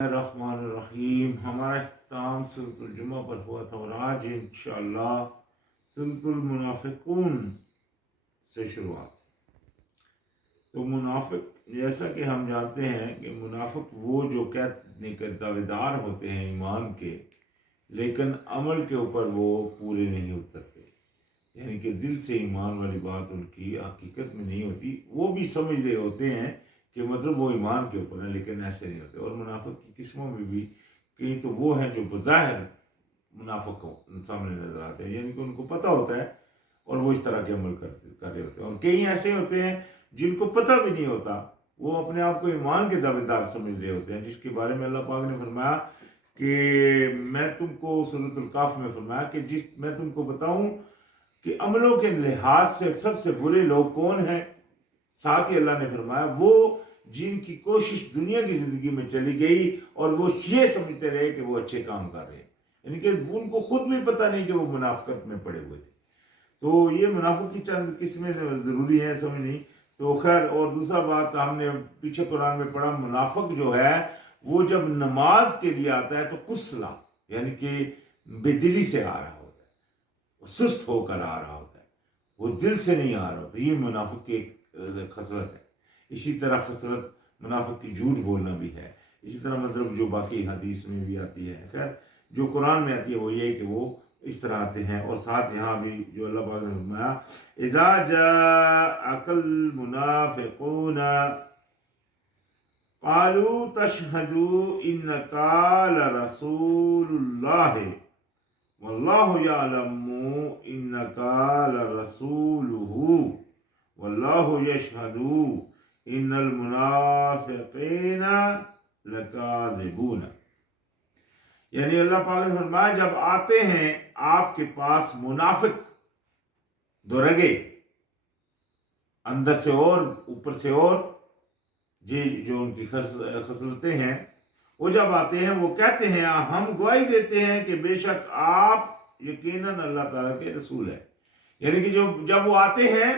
الرحمن الرحیم. ہمارا اختتام سورۃ الجمعہ پر ہوا تھا اور آج انشاءاللہ سورۃ المنافقون سے شروعات. تو منافق جیسا کہ ہم جانتے ہیں کہ منافق وہ جو کہتے کہ دعویدار ہوتے ہیں ایمان کے، لیکن عمل کے اوپر وہ پورے نہیں اترتے، یعنی کہ دل سے ایمان والی بات ان کی حقیقت میں نہیں ہوتی. وہ بھی سمجھ رہے ہوتے ہیں کہ مطلب وہ ایمان کے اوپر ہیں، لیکن ایسے نہیں ہوتے. اور منافق کی قسموں میں بھی کئی تو وہ ہیں جو بظاہر منافق سامنے نظر آتے ہیں، یعنی کہ ان کو پتہ ہوتا ہے اور وہ اس طرح کے عمل کر رہے ہوتے ہیں. اور کئی ایسے ہوتے ہیں جن کو پتہ بھی نہیں ہوتا، وہ اپنے آپ کو ایمان کے دعوے دار سمجھ رہے ہوتے ہیں، جس کے بارے میں اللہ پاک نے فرمایا کہ میں تم کو سورۃ الکہف میں فرمایا کہ میں تم کو بتاؤں کہ عملوں کے لحاظ سے سب سے برے لوگ کون ہیں. ساتھ ہی اللہ نے فرمایا وہ جن کی کوشش دنیا کی زندگی میں چلی گئی اور وہ یہ سمجھتے رہے کہ وہ اچھے کام کر رہے ہیں، یعنی کہ ان کو خود بھی پتہ نہیں کہ وہ منافقت میں پڑے ہوئے تھے. تو یہ منافق کی چند قسمیں ضروری ہیں سمجھنی. تو خیر، اور دوسرا بات ہم نے پیچھے قرآن میں پڑھا، منافق جو ہے وہ جب نماز کے لیے آتا ہے تو کسلا، یعنی کہ بے دلی سے آ رہا ہوتا ہے، سست ہو کر آ رہا ہوتا ہے، وہ دل سے نہیں آ رہا ہوتا. یہ منافق کی ایک خصلت ہے. اسی طرح خصلت منافق کی جھوٹ بولنا بھی ہے. اسی طرح مطلب جو باقی حدیث میں بھی آتی ہے، خیر جو قرآن میں آتی ہے وہ یہ کہ وہ اس طرح آتے ہیں. اور ساتھ یہاں بھی جو اللہ پاک نے فرمایا اذا جاءك المنافقون قالوا تشهد انك لرسول الله والله يعلم انك لرسوله والله يشهد ان المنافقین لکاذبون. یعنی اللہ پاک نے فرمایا جب آتے ہیں آپ کے پاس منافق دو رگے، اندر سے اور اوپر سے اور، جو ان کی خصلتیں ہیں، وہ جب آتے ہیں وہ کہتے ہیں ہم گواہی دیتے ہیں کہ بے شک آپ یقیناً اللہ تعالیٰ کے رسول ہیں. یعنی کہ جب وہ آتے ہیں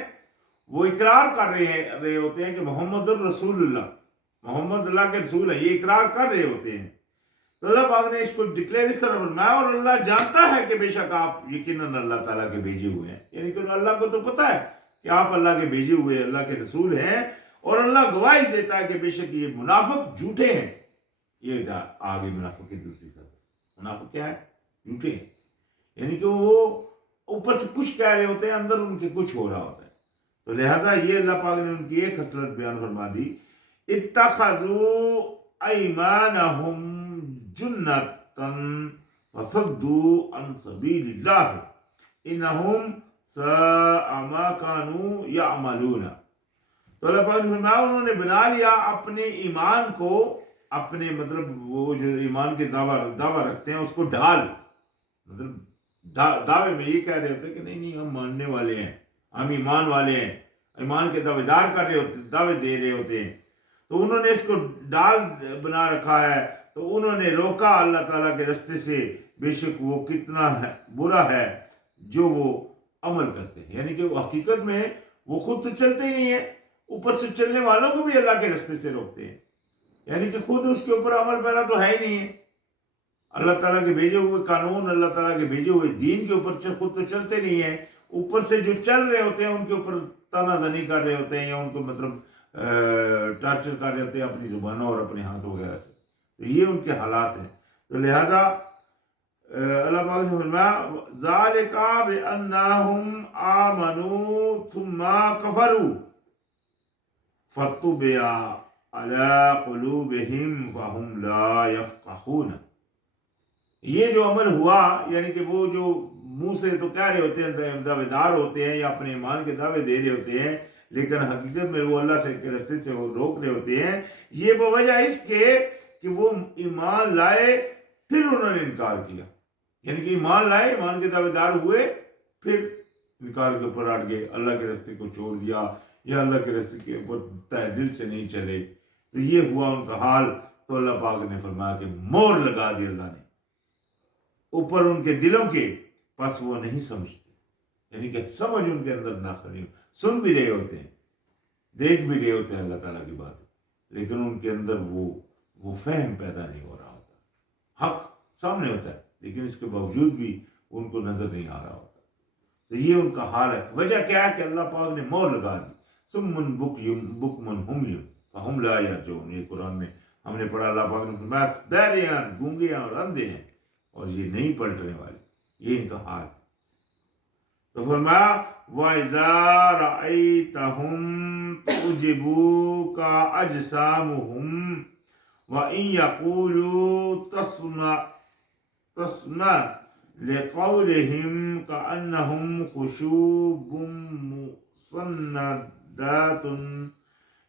وہ اقرار کر رہے ہوتے ہیں کہ محمد الرسول اللہ، محمد اللہ کے رسول ہیں، یہ اقرار کر رہے ہوتے ہیں. تو اللہ پاک نے اس کو ڈکلیئر اس طرح فرمایا اور اللہ جانتا ہے کہ بے شک آپ یقیناً اللہ تعالیٰ کے بھیجے ہوئے ہیں. یعنی کہ اللہ کو تو پتہ ہے کہ آپ اللہ کے بھیجے ہوئے اللہ کے رسول ہیں، اور اللہ گواہی دیتا ہے کہ بے شک یہ منافق جھوٹے ہیں. یہ آگے منافق کی دوسری فصل. منافق کیا ہے؟ جھوٹے ہیں، یعنی کہ وہ اوپر سے کچھ کہہ رہے ہوتے ہیں، اندر ان کے کچھ ہو رہا ہوتا ہے. تو لہٰذا یہ اللہ پاک نے ان کی ایک خصلت بیان فرما دی، اتخذوا ایمانہم جنتا وصدوا عن سبیل اللہ انہم ساء ما کانوا یعملون. تو اللہ پاک نے فرمایا انہوں نے بنا لیا اپنے ایمان کو، اپنے مطلب وہ جو ایمان کے دعویٰ رکھتے ہیں اس کو ڈھال، مطلب دعوے میں یہ کہہ رہے ہوتے ہیں کہ نہیں ہم ماننے والے ہیں، ہم ایمان والے ہیں، ایمان کے دعوے دار کر رہے ہوتے، دعوے دے رہے ہوتے ہیں. تو انہوں نے اس کو ڈال بنا رکھا ہے. تو انہوں نے روکا اللہ تعالیٰ کے رستے سے، بے شک وہ کتنا برا ہے جو وہ عمل کرتے ہیں. یعنی کہ وہ حقیقت میں وہ خود تو چلتے ہی نہیں ہیں، اوپر سے چلنے والوں کو بھی اللہ کے رستے سے روکتے ہیں. یعنی کہ خود اس کے اوپر عمل پیرا تو ہے ہی نہیں ہے. اللہ تعالیٰ کے بھیجے ہوئے قانون، اللہ تعالیٰ کے بھیجے ہوئے دین کے اوپر خود تو چلتے نہیں ہیں، اوپر سے جو چل رہے ہوتے ہیں ان کے اوپر تانا زنی کر رہے ہوتے ہیں، یا ان کو مطلب ٹارچر کر رہے ہوتے ہیں اپنی زبانوں اور اپنے ہاتھوں وغیرہ سے. تو یہ ان کے حالات ہیں. تو لہذا اللہ پاک نے فرمایا ذالک بانہم آمنوا ثم کفروا فطبع علی قلوبہم فہم لا یفقہون. یہ جو عمل ہوا، یعنی کہ وہ جو منہ سے تو کہہ رہے ہوتے ہیں، دعوے دار ہوتے ہیں یا اپنے ایمان کے دعوے دے رہے ہوتے ہیں، لیکن حقیقت میں وہ اللہ کے رستے سے روک رہے ہوتے ہیں. یہ بوجہ اس کے کہ وہ ایمان لائے پھر انہوں نے انکار کیا. یعنی کہ ایمان لائے، ایمان کے دعوے دار ہوئے، پھر انکار کے اوپر اڑ گئے، اللہ کے رستے کو چھوڑ دیا یا اللہ کے رستے کے اوپر تہ دل سے نہیں چلے. تو یہ ہوا ان کا حال. تو اللہ پاک نے فرمایا کہ مور لگا دی اللہ نے اوپر ان کے دلوں کے، پس وہ نہیں سمجھتے. یعنی کہ سمجھ ان کے اندر نہ کھڑی، سن بھی رہے ہوتے ہیں، دیکھ بھی رہے ہوتے ہیں اللہ تعالیٰ کی بات، لیکن ان کے اندر وہ وہ فہم پیدا نہیں ہو رہا ہوتا، حق سامنے ہوتا ہے لیکن اس کے باوجود بھی ان کو نظر نہیں آ رہا ہوتا. تو یہ ان کا حال ہے. وجہ کیا ہے کہ اللہ پاک نے مور لگا دی، سمن بکمن ہم لا یرجعون. یہ قرآن میں ہم نے پڑھا، اللہ پاک نے فرمایا بہرے ہیں، گونگے ہیں اور اندھے ہیں اور یہ نہیں پلٹنے والے. یہ ان کا حال. تو فرمایا وَإِذَا رَأَيْتَهُمْ تُعْجِبُكَ أَجْسَامُهُمْ وَإِنْ يَقُولُوا تَسْمَعْ لِقَوْلِهِمْ كَأَنَّهُمْ خُشُوبٌ مُّسَنَّدَاتٌ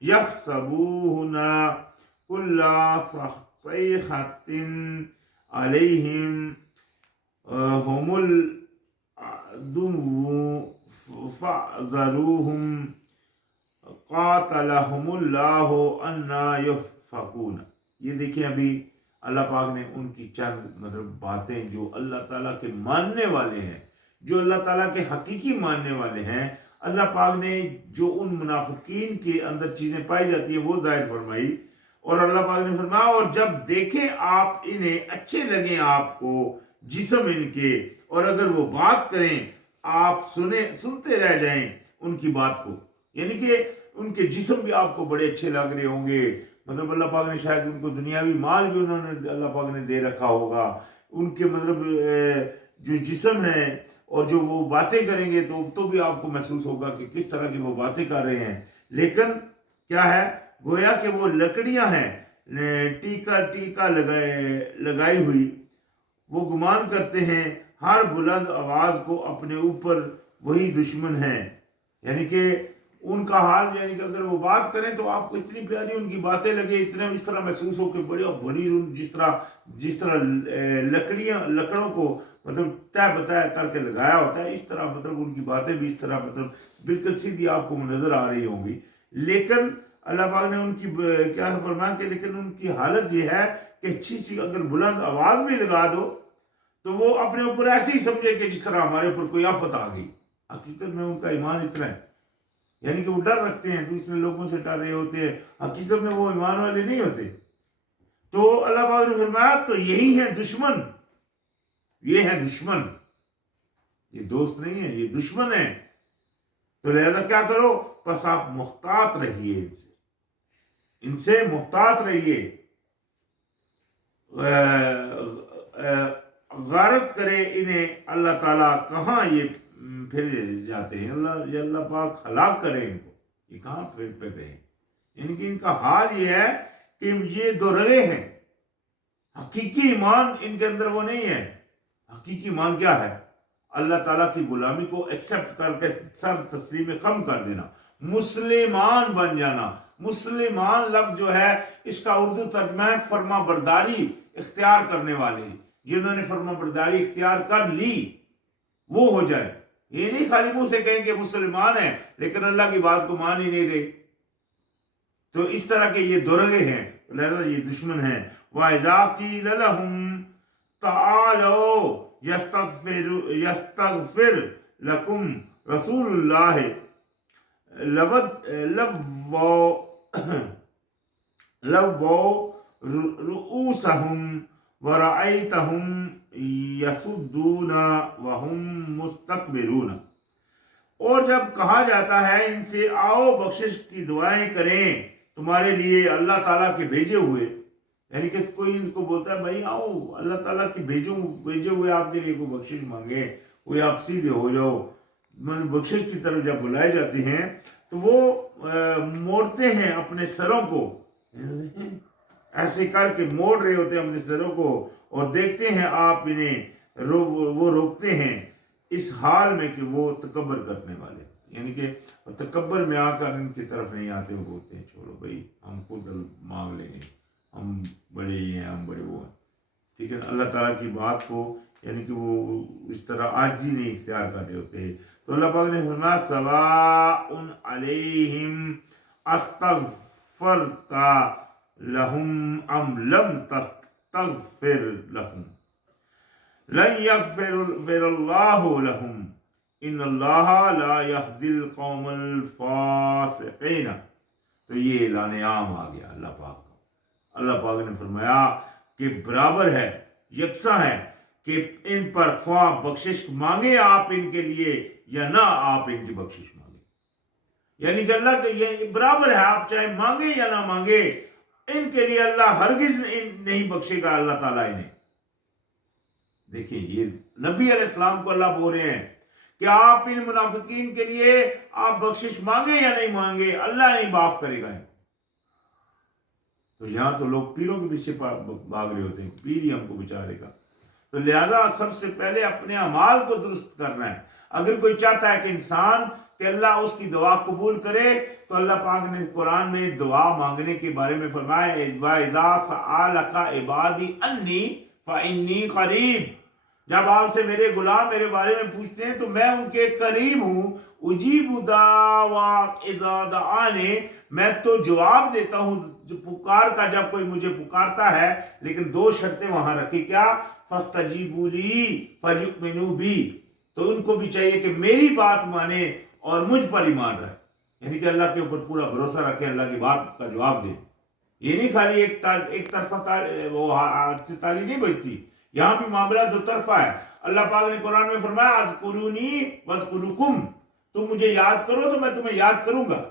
يَحْسَبُونَ كُلَّ صَيْحَةٍ عَلَيْهِمْ هُمُ العدو فاحذروهم قاتلهم اللہ انا یؤفکون. یہ دیکھیں ابھی اللہ پاک نے ان کی چند باتیں جو اللہ تعالیٰ کے ماننے والے ہیں، جو اللہ تعالیٰ کے حقیقی ماننے والے ہیں، اللہ پاک نے جو ان منافقین کے اندر چیزیں پائی جاتی ہیں وہ ظاہر فرمائی. اور اللہ پاک نے فرمایا اور جب دیکھیں آپ انہیں اچھے لگیں آپ کو جسم ان کے، اور اگر وہ بات کریں آپ سنتے رہ جائیں ان کی بات کو، یعنی کہ ان کے جسم بھی آپ کو بڑے اچھے لگ رہے ہوں گے. مطلب اللہ پاک نے شاید ان کو دنیاوی مال بھی انہوں نے اللہ پاک نے دے رکھا ہوگا، ان کے مطلب جو جسم ہے اور جو وہ باتیں کریں گے تو بھی آپ کو محسوس ہوگا کہ کس طرح کی وہ باتیں کر رہے ہیں. لیکن کیا ہے، گویا کہ وہ لکڑیاں ہیں ٹیکا لگائی ہوئی. وہ گمان کرتے ہیں ہر بلند آواز کو اپنے اوپر وہی دشمن ہے. یعنی کہ ان کا حال، یعنی کہ اگر وہ بات کریں تو آپ کو اتنی پیاری ان کی باتیں لگے، اتنا اس طرح محسوس ہو کہ بڑی جس طرح لکڑوں کو مطلب طے بتایا کر کے لگایا ہوتا ہے، اس طرح مطلب ان کی باتیں بھی اس طرح مطلب بالکل سیدھی آپ کو نظر آ رہی ہوں گی. لیکن اللہ پاک نے ان کی کیا فرمایا کہ لیکن ان کی حالت یہ ہے کہ اچھی سی اگر بلند آواز بھی لگا دو تو وہ اپنے اوپر ایسے ہی سمجھے کہ جس طرح ہمارے اوپر کوئی آفت آ گئی. حقیقت میں ان کا ایمان اتنا ہے، یعنی کہ وہ ڈر رکھتے ہیں، دوسرے لوگوں سے ڈر رہے ہوتے ہیں، حقیقت میں وہ ایمان والے نہیں ہوتے. تو اللہ پاک نے فرمایا تو یہی ہے دشمن، یہ ہے دشمن، یہ دوست نہیں ہے، یہ دشمن ہے. تو لہذا کیا کرو، بس آپ محتاط رہیے، ان سے محتاط رہیے. غارت کرے انہیں اللہ تعالیٰ کہاں یہ پھر جاتے ہیں، اللہ پاک ہلاک کرے ان کو، یہ کہاں پھر گئے. یعنی کہ ان کا حال یہ ہے کہ یہ دو رگے ہیں. حقیقی ایمان ان کے اندر وہ نہیں ہے. حقیقی ایمان کیا ہے؟ اللہ تعالیٰ کی غلامی کو ایکسپٹ کر کے سر تسلیم خم کر دینا، مسلمان بن جانا. مسلمان لفظ جو ہے اس کا اردو ترجمہ ہے فرما برداری اختیار کرنے والے. جنہوں نے فرما برداری اختیار کر لی وہ ہو جائے. یہ نہیں خالی منہ سے کہیں کہ مسلمان ہیں لیکن اللہ کی بات کو مان ہی نہیں رہے. تو اس طرح کے یہ درگے ہیں، لہذا یہ دشمن ہیں. وَإِذَا قِيلَ لَهُمْ تَعَالَوْا يَسْتَغْفِرْ لَكُمْ رَسُولُ اللَّهِ لَوَّوْا رُؤُوسَهُمْ وَرَأَيْتَهُمْ يَصُدُّونَ وَهُمْ مُسْتَكْبِرُونَ. اور جب کہا جاتا ہے ان سے آؤ بخشش کی دعائیں کریں تمہارے لیے اللہ تعالیٰ کے بھیجے ہوئے، یعنی کہ کوئی ان کو بولتا ہے بھائی آؤ اللہ تعالیٰ کے بھیجے ہوئے آپ کے لیے کوئی بخشش مانگے، کوئی آپ سیدھے ہو جاؤ. بخشش کی طرف جب بلائے جاتے ہیں تو وہ موڑتے ہیں اپنے سروں کو، ایسے کر کے موڑ رہے ہوتے ہیں اپنے سروں کو، اور دیکھتے ہیں آپ انہیں وہ روکتے ہیں اس حال میں کہ وہ تکبر کرنے والے. یعنی کہ تکبر میں آ کر ان کی طرف نہیں آتے، وہ بولتے ہیں چھوڑو بھائی ہم خود مانگ لیں گے، ہم بڑے ہی ہیں، ہم بڑے وہ ہیں. ٹھیک ہے نا. اللہ تعالیٰ کی بات کو یعنی کہ وہ اس طرح عاجزی نہیں اختیار کر رہے ہوتے. تو اللہ پاک نے فرمایا سواء علیہم استغفرت لہم ام لم تستغفر لہم لن یغفر اللہ لہم ان اللہ لا یہدی القوم الفاسقین. تو یہ اعلان عام آ گیا اللہ پاک کا اللہ پاک نے فرمایا کہ برابر ہے، یکساں ہے کہ ان پر خواہ بخشش مانگے آپ ان کے لیے یا نہ آپ ان کی بخشش مانگے، یعنی کہ اللہ کے یہ برابر ہے، آپ چاہے مانگے یا نہ مانگے ان کے لیے اللہ ہرگز نہیں بخشے گا اللہ تعالیٰ انہیں۔ دیکھیں یہ نبی علیہ السلام کو اللہ بول رہے ہیں کہ آپ ان منافقین کے لیے آپ بخشش مانگے یا نہیں مانگے اللہ نہیں معاف کرے گا۔ تو یہاں تو لوگ پیروں کے پیچھے بھاگ رہے ہوتے ہیں، پیر ہی ہم کو بچارے گا۔ تو لہذا سب سے پہلے اپنے اعمال کو درست کرنا ہے۔ اگر کوئی چاہتا ہے کہ انسان کہ اللہ اس کی دعا قبول کرے تو اللہ پاک نے قرآن میں دعا مانگنے کے بارے میں فرمایا وَإِذَا سَأَلَكَ عِبَادِي عَنِّي فَإِنِّي قَرِيبٌ، جب آپ سے میرے غلام میرے بارے میں پوچھتے ہیں تو میں ان کے قریب ہوں، اجیب دعوات اذا دعانی، میں تو جواب دیتا ہوں جو پکار کا جب کوئی مجھے پکارتا ہے، لیکن دو شرطیں وہاں رکھی، کیا؟ فاستجیبوا لی فلیؤمنوا بی، تو ان کو بھی چاہیے کہ میری بات مانے اور مجھ پر ایمان رہے، یعنی کہ اللہ کے اوپر پورا بھروسہ رکھے، اللہ کی بات کا جواب دے۔ یہ نہیں خالی ایک طرفہ وہ ہاتھ سے تالی نہیں بجتی، یہاں بھی معاملہ دو طرفہ ہے۔ اللہ پاک نے قرآن میں فرمایا اذکرونی واذکرکم، تم مجھے یاد کرو تو میں تمہیں یاد کروں گا،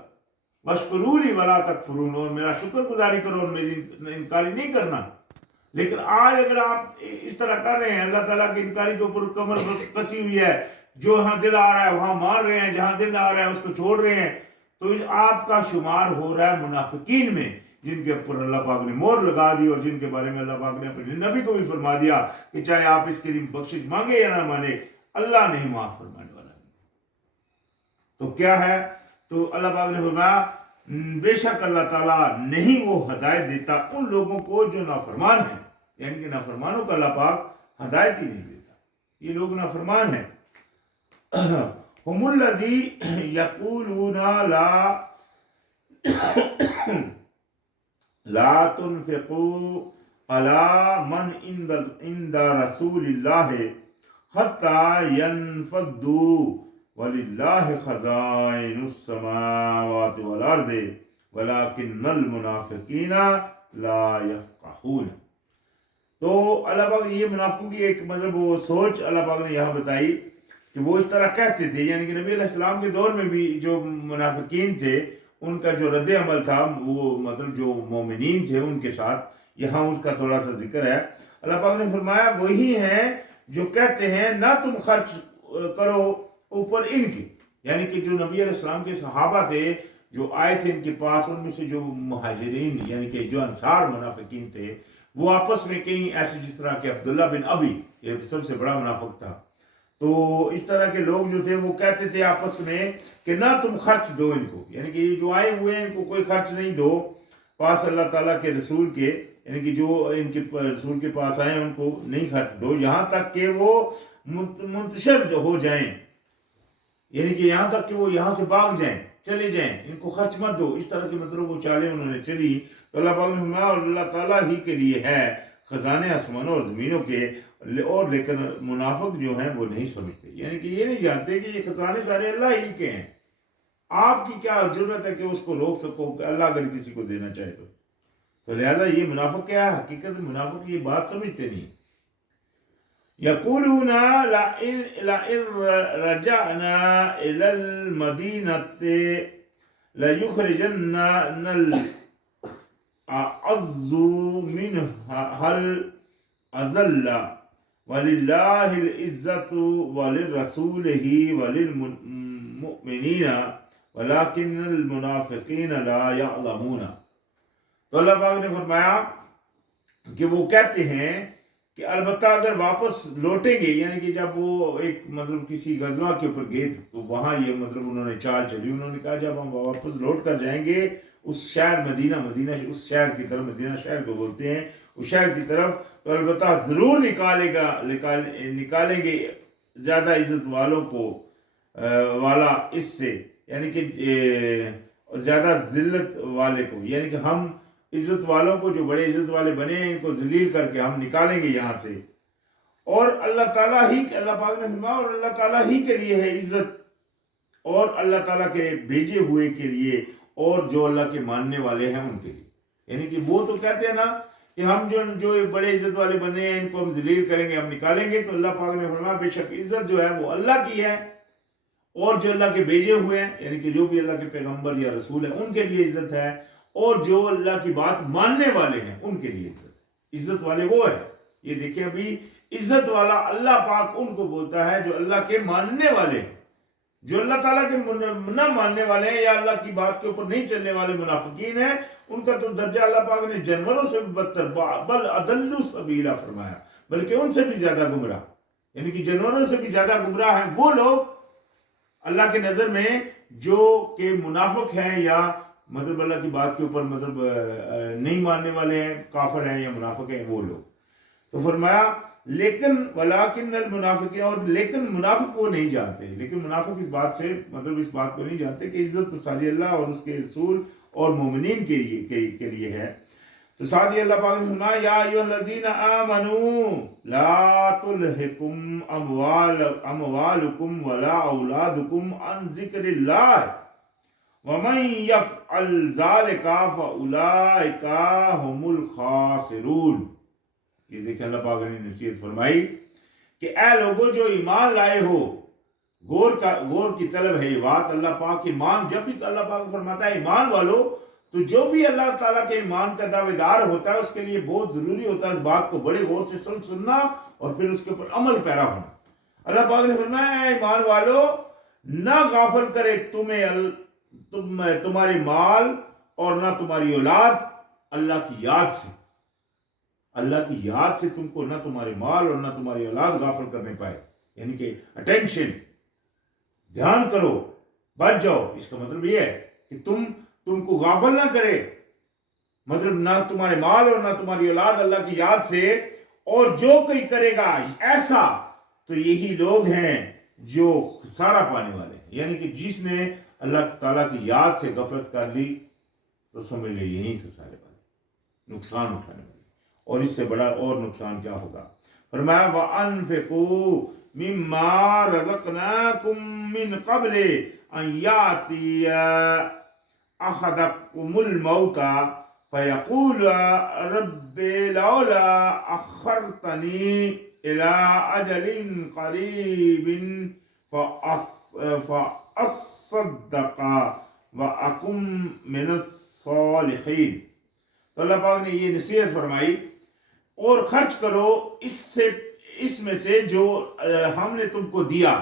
واشکرونی ولا تکفرون، اور میرا شکر گزاری کرو اور میری انکاری نہیں کرنا۔ لیکن آج اگر آپ اس طرح کر رہے ہیں، اللہ تعالیٰ کی انکاری کے اوپر کمر کسی ہوئی ہے، جو ہاں دل آ رہا ہے وہاں مار رہے ہیں، جہاں دل آ رہا ہے اس کو چھوڑ رہے ہیں، تو اس آپ کا شمار ہو رہا ہے منافقین میں، جن کے اوپر اللہ پاک نے مہر لگا دی، اور جن کے بارے میں اللہ پاک نے اپنے نبی کو بھی فرما دیا کہ چاہے آپ اس کے لیے بخشش مانگے یا نہ مانے اللہ نہیں معاف فرمانے والا۔ تو کیا ہے؟ تو اللہ پاک نے فرمایا بے شک اللہ تعالیٰ نہیں وہ ہدایت دیتا ان لوگوں کو جو نافرمان ہیں، یعنی کہ نافرمانوں کو اللہ پاک ہدایت ہی نہیں دیتا، یہ لوگ نافرمان ہیں۔ ہم الذی یقولون لا تنفقوا علی من عند رسول اللہ حتی ینفضوا وَلِلَّهِ خَزَائِنُ السَّمَاوَاتِ وَالْأَرْضِ وَلَكِنَّ الْمُنَافِقِينَ لَا يَفْقَهُونَ۔ تو اللہ پاک نے یہ منافقوں کی ایک مطلب وہ سوچ اللہ پاک نے یہاں بتائی کہ وہ اس طرح کہتے تھے، یعنی کہ نبی علیہ السلام کے دور میں بھی جو منافقین تھے ان کا جو رد عمل تھا، وہ مطلب جو مومنین تھے ان کے ساتھ، یہاں اس کا تھوڑا سا ذکر ہے۔ اللہ پاک نے فرمایا وہی ہیں جو کہتے ہیں نہ تم خرچ کرو اوپر ان کی، یعنی کہ جو نبی علیہ السلام کے صحابہ تھے جو آئے تھے ان کے پاس، ان میں سے جو مہاجرین یعنی کہ جو انصار منافقین تھے، وہ آپس میں کہیں ایسے، جس طرح کہ عبداللہ بن ابی یہ سب سے بڑا منافق تھا، تو اس طرح کے لوگ جو تھے وہ کہتے تھے آپس میں کہ نہ تم خرچ دو ان کو، یعنی کہ یہ جو آئے ہوئے ہیں ان کو کوئی خرچ نہیں دو پاس اللہ تعالیٰ کے رسول کے، یعنی کہ جو ان کے رسول کے پاس آئے ان کو نہیں خرچ دو یہاں تک کہ وہ منتشر ہو جائیں، یعنی کہ یہاں تک کہ وہ یہاں سے بھاگ جائیں، چلے جائیں، ان کو خرچ مت دو، اس طرح کی مطلب وہ چالیں انہوں نے چلی۔ تو اللہ پاک نے فرمایا اور اللہ تعالیٰ ہی کے لیے ہے خزانے آسمانوں اور زمینوں کے، اور لیکن منافق جو ہیں وہ نہیں سمجھتے، یعنی کہ یہ نہیں جانتے کہ یہ خزانے سارے اللہ ہی کے ہیں، آپ کی کیا ضرورت ہے کہ اس کو روک سکو کہ اللہ اگر کسی کو دینا چاہے تو لہذا یہ منافق کیا ہے؟ حقیقت منافق یہ بات سمجھتے نہیں۔ یقولون لئن رجعنا الى المدینۃ لیخرجن الاعز منها الاذل وللہ العزۃ ولرسولہ وللمؤمنین ولکن المنافقین لا یعلمون۔ تو اللہ پاک نے فرمایا کہ وہ کہتے ہیں کہ البتہ اگر واپس لوٹیں گے، یعنی کہ جب وہ ایک مطلب کسی غزوہ کے اوپر گئے تو وہاں یہ مطلب انہوں نے چال چلی، انہوں نے کہا جب ہم واپس لوٹ کر جائیں گے اس شہر مدینہ اس شہر کی طرف، مدینہ شہر کو بولتے ہیں، اس شہر کی طرف، تو البتہ ضرور نکالیں گے زیادہ عزت والوں کو والا اس سے، یعنی کہ زیادہ ذلت والے کو، یعنی کہ ہم عزت والوں کو جو بڑے عزت والے بنے ہیں ان کو ذلیل کر کے ہم نکالیں گے یہاں سے، اور اللہ تعالیٰ ہی، اللہ پاک نے فرمایا اور اللہ تعالیٰ ہی کے لیے ہے عزت، اور اللہ تعالیٰ کے بھیجے ہوئے کے لیے، اور جو اللہ کے ماننے والے ہیں ان کے لیے۔ یعنی کہ وہ تو کہتے ہیں نا کہ ہم جو بڑے عزت والے بندے ہیں ان کو ہم ذلیل کریں گے، ہم نکالیں گے، تو اللہ پاک نے فرمایا بے شک عزت جو ہے وہ اللہ کی ہے، اور جو اللہ کے بھیجے ہوئے ہیں یعنی کہ جو بھی اللہ کے پیغمبر یا رسول ہیں ان کے لیے عزت ہے، اور جو اللہ کی بات ماننے والے ہیں ان کے لیے عزت والے وہ ہے۔ یہ دیکھیں ابھی عزت والا اللہ پاک ان کو بولتا ہے جو اللہ کے ماننے والے ہیں۔ جو اللہ تعالیٰ کے نہ ماننے والے ہیں یا اللہ کی بات کے اوپر نہیں چلنے والے منافقین ہیں، ان کا تو درجہ اللہ پاک نے جانوروں سے بھی بدتر، بل اضل سبیلا فرمایا، بلکہ ان سے بھی زیادہ گمراہ، یعنی کہ جانوروں سے بھی زیادہ گمراہ ہیں وہ لوگ اللہ کے نظر میں جو کہ منافق ہیں یا مطلب اللہ کی بات کے اوپر مطلب نہیں ماننے والے ہیں، کافر ہیں یا منافق ہیں وہ لوگ۔ تو فرمایا لیکن ولیکن المنافقین، اور لیکن منافق وہ نہیں جانتے، لیکن منافق اس بات سے مطلب اس بات کو نہیں جانتے کہ عزت تو ساری اللہ اور اس کے رسول اور مومنین کے لیے ہے۔ تو ساتھ ہی اللہ پاک نے فرمایا یا ایھا الذین آمنوا لا تلہکم اموالکم ولا اولادکم عن ذکر اللہ ومن یفعل ذلک فاولئک هم الخاسرون۔ یہ دیکھیں اللہ پاک نے نصیحت فرمائی کہ اے لوگوں جو ایمان لائے ہو، غور کی طلب ہے یہ بات، اللہ پاک ایمان، جب بھی اللہ پاک فرماتا ہے ایمان والو، تو جو بھی اللہ تعالیٰ کے ایمان کا دعوے دار ہوتا ہے اس کے لیے بہت ضروری ہوتا ہے اس بات کو بڑے غور سے سننا اور پھر اس کے اوپر عمل پیرا ہونا۔ اللہ پاک نے فرمایا اے ایمان والو نہ غافل کرے تمہارے مال اور نہ تمہاری اولاد اللہ کی یاد سے، اللہ کی یاد سے تم کو نہ تمہارے مال اور نہ تمہاری اولاد غافل کرنے پائے، یعنی کہ اٹینشن، دھیان کرو، بچ جاؤ۔ اس کا مطلب یہ ہے کہ تم کو غافل نہ کرے، مطلب نہ تمہارے مال اور نہ تمہاری اولاد اللہ کی یاد سے، اور جو کوئی کرے گا ایسا تو یہی لوگ ہیں جو خسارہ پانے والے ہیں، یعنی کہ جس نے اللہ تعالیٰ کی یاد سے غفلت کر لی تو سمجھ لے یہی خسارے والے، نقصان اٹھانے والے، اور اس سے بڑا اور نقصان کیا ہوگا۔ فرمایا وَأَنفِقُوا مِمَّا رَزَقْنَاكُم مِّن قَبْلِ أَن يَأْتِيَ أَحَدَكُمُ الْمَوْتُ فَيَقُولُ رَبِّ لَوْلَا أَخَّرْتَنِي إِلَىٰ أَجَلٍ قَرِيبٍ فَأَصَّدَّقَ وَأَكُن مِّنَ الصَّالِحِينَ۔ تو اللہ پاک نے یہ نصیحت فرمائی اور خرچ کرو اس میں سے جو ہم نے تم کو دیا،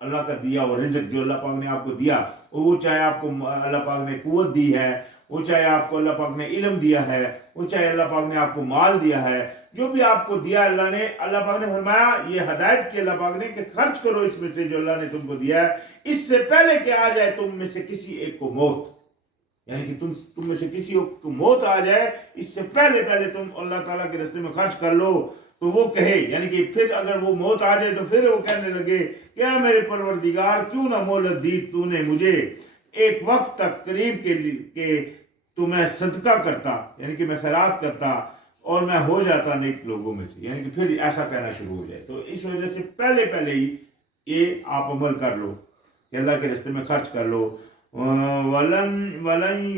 اللہ کا دیا اور رزق جو اللہ پاک نے آپ کو دیا، وہ چاہے آپ کو اللہ پاک نے قوت دی ہے، وہ چاہے آپ کو اللہ پاک نے علم دیا ہے، وہ چاہے اللہ پاک نے آپ کو مال دیا ہے، جو بھی آپ کو دیا اللہ پاک نے فرمایا یہ ہدایت کی اللہ پاک نے کہ خرچ کرو اس میں سے جو اللہ نے تم کو دیا ہے، اس سے پہلے کہ آ جائے تم میں سے کسی ایک کو موت، یعنی کہ تم میں سے کسی کو موت آ جائے اس سے پہلے تم اللہ تعالیٰ کے راستے میں خرچ کر لو، تو وہ کہے، یعنی کہ پھر اگر وہ موت آ جائے تو پھر وہ کہنے لگے کیا میرے پروردگار کیوں نہ مہلت دی تو نے مجھے ایک وقت تک قریب کے تو میں صدقہ کرتا، یعنی کہ میں خیرات کرتا اور میں ہو جاتا نیک لوگوں میں سے، یعنی کہ پھر ایسا کہنا شروع ہو جائے۔ تو اس وجہ سے پہلے ہی یہ آپ عمل کر لو کہ اللہ کے راستے میں خرچ کر لو۔ وَلَن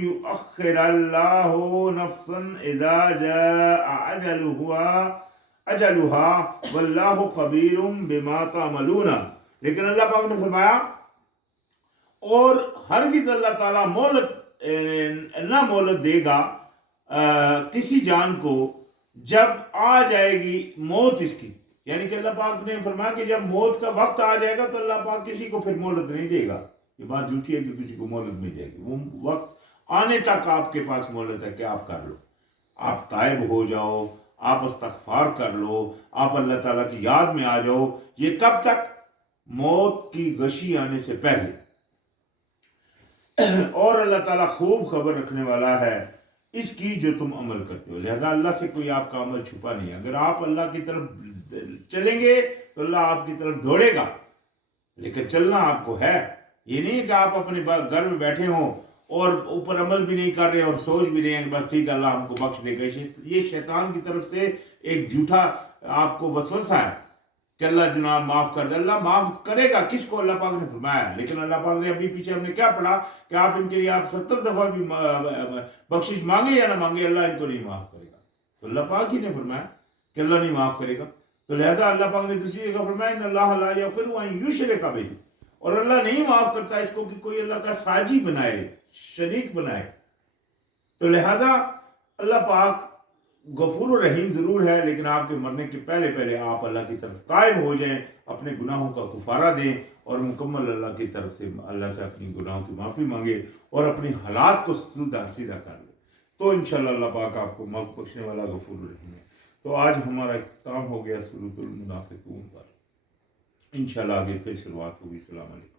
يُؤَخِّرَ اللَّهُ نَفْسًا إِذَا جَاءَ أَجَلُهَا وَاللَّهُ خَبِيرٌ بِمَا تَعْمَلُونَ۔ لیکن اللہ پاک نے فرمایا اور ہرگز اللہ تعالیٰ نہ مہلت دے گا کسی جان کو جب آ جائے گی موت اس کی، یعنی کہ اللہ پاک نے فرمایا کہ جب موت کا وقت آ جائے گا تو اللہ پاک کسی کو پھر مہلت نہیں دے گا۔ یہ بات جھوٹی ہے کہ کسی کو مہلت مل جائے گی، وہ وقت آنے تک آپ کے پاس مہلت ہے کہ آپ کر لو، آپ تائب ہو جاؤ، آپ استغفار کر لو، آپ اللہ تعالیٰ کی یاد میں آ جاؤ۔ یہ کب تک؟ موت کی غشی آنے سے پہلے۔ اور اللہ تعالیٰ خوب خبر رکھنے والا ہے اس کی جو تم عمل کرتے ہو، لہذا اللہ سے کوئی آپ کا عمل چھپا نہیں ہے۔ اگر آپ اللہ کی طرف چلیں گے تو اللہ آپ کی طرف دوڑے گا، لیکن چلنا آپ کو ہے، یہ نہیں کہ آپ اپنے گھر میں بیٹھے ہوں اور اوپر عمل بھی نہیں کر رہے اور سوچ بھی رہے ہیں بس ٹھیک ہے اللہ ہم کو بخش دے گا۔ یہ شیطان کی طرف سے ایک جھوٹا آپ کو وسوسہ ہے کہ اللہ جناب معاف کر دے. اللہ معاف کرے گا کس کو؟ اللہ پاک نے فرمایا. لیکن اللہ پاک نے ابھی پیچھے ہم نے کیا پڑھا کہ آپ ان کے لیے آپ 70 دفعہ بھی بخشش مانگے یا نہ مانگے اللہ ان کو نہیں معاف کرے گا. تو اللہ پاک ہی نے فرمایا کہ اللہ نہیں معاف کرے گا. تو لہٰذا اللہ پاک نے دوسری جگہ فرمایا ان اللہ لا یغفر ان یشرک بہ، اور اللہ نہیں معاف کرتا اس کو کہ کوئی اللہ کا ساجی بنائے، شریک بنائے. تو لہٰذا اللہ پاک غفور و رحیم ضرور ہے، لیکن آپ کے مرنے کے پہلے پہلے آپ اللہ کی طرف تائب ہو جائیں، اپنے گناہوں کا کفارہ دیں اور مکمل اللہ کی طرف سے اللہ سے اپنی گناہوں کی معافی مانگے اور اپنی حالات کو سیدھا کر لیں، تو انشاءاللہ اللہ پاک آپ کو معاف بخشنے والا غفور و رحیم ہے. تو آج ہمارا اختتام ہو گیا سورۃ المنافقون پر. انشاءاللہ آگے پھر شروعات ہوگی. السلام علیکم.